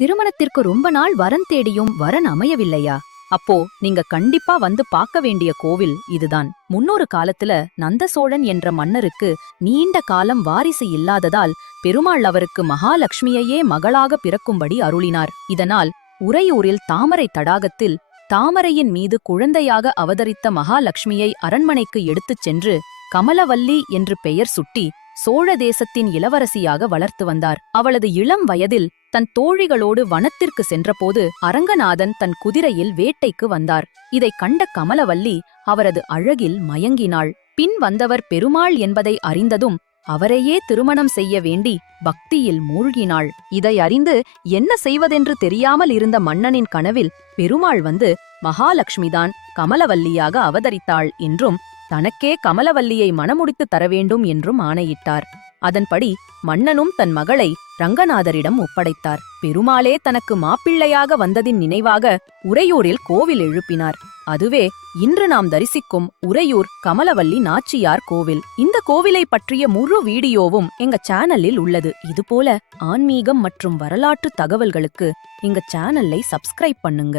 திருமணத்திற்கு ரொம்ப நாள் வரன் தேடியும் வரன் அமையவில்லையா? அப்போ நீங்க கண்டிப்பா வந்து பார்க்க வேண்டிய கோவில் இதுதான். முன்னொரு காலத்துல நந்த சோழன் என்ற மன்னருக்கு நீண்ட காலம் வாரிசு இல்லாததால் பெருமாள் அவருக்கு மகாலட்சுமியையே மகளாக பிறக்கும்படி அருளினார். இதனால் உறையூரில் தாமரை தடாகத்தில் தாமரையின் மீது குழந்தையாக அவதரித்த மகாலட்சுமியை அரண்மனைக்கு எடுத்துச் சென்று கமலவல்லி என்று பெயர் சுட்டி சோழ தேசத்தின் இளவரசியாக வளர்த்து வந்தார். அவளது இளம் வயதில் தன் தோழிகளோடு வனத்திற்கு சென்றபோது அரங்கநாதன் தன் குதிரையில் வேட்டைக்கு வந்தார். இதைக் கண்ட கமலவல்லி அவரது அழகில் மயங்கினாள். பின் வந்தவர் பெருமாள் என்பதை அறிந்ததும் அவரையே திருமணம் செய்ய வேண்டி பக்தியில் மூழ்கினாள். இதை அறிந்து என்ன செய்வதென்று தெரியாமல் இருந்த மன்னனின் கனவில் பெருமாள் வந்து மகாலட்சுமிதான் கமலவல்லியாக அவதரித்தாள் என்றும் தனக்கே கமலவல்லியை மணமுடித்து தரவேண்டும் என்றும் ஆணையிட்டார். அதன்படி மன்னனும் தன் மகளை ரங்கநாதரிடம் ஒப்படைத்தார். பெருமாளே தனக்கு மாப்பிள்ளையாக வந்ததின் நினைவாக உறையூரில் கோவில் எழுப்பினார். அதுவே இன்று நாம் தரிசிக்கும் உறையூர் கமலவல்லி நாச்சியார் கோவில். இந்த கோவிலை பற்றிய முழு வீடியோவும் எங்க சேனலில் உள்ளது. இதுபோல ஆன்மீகம் மற்றும் வரலாற்று தகவல்களுக்கு எங்க சேனலை சப்ஸ்கிரைப் பண்ணுங்க.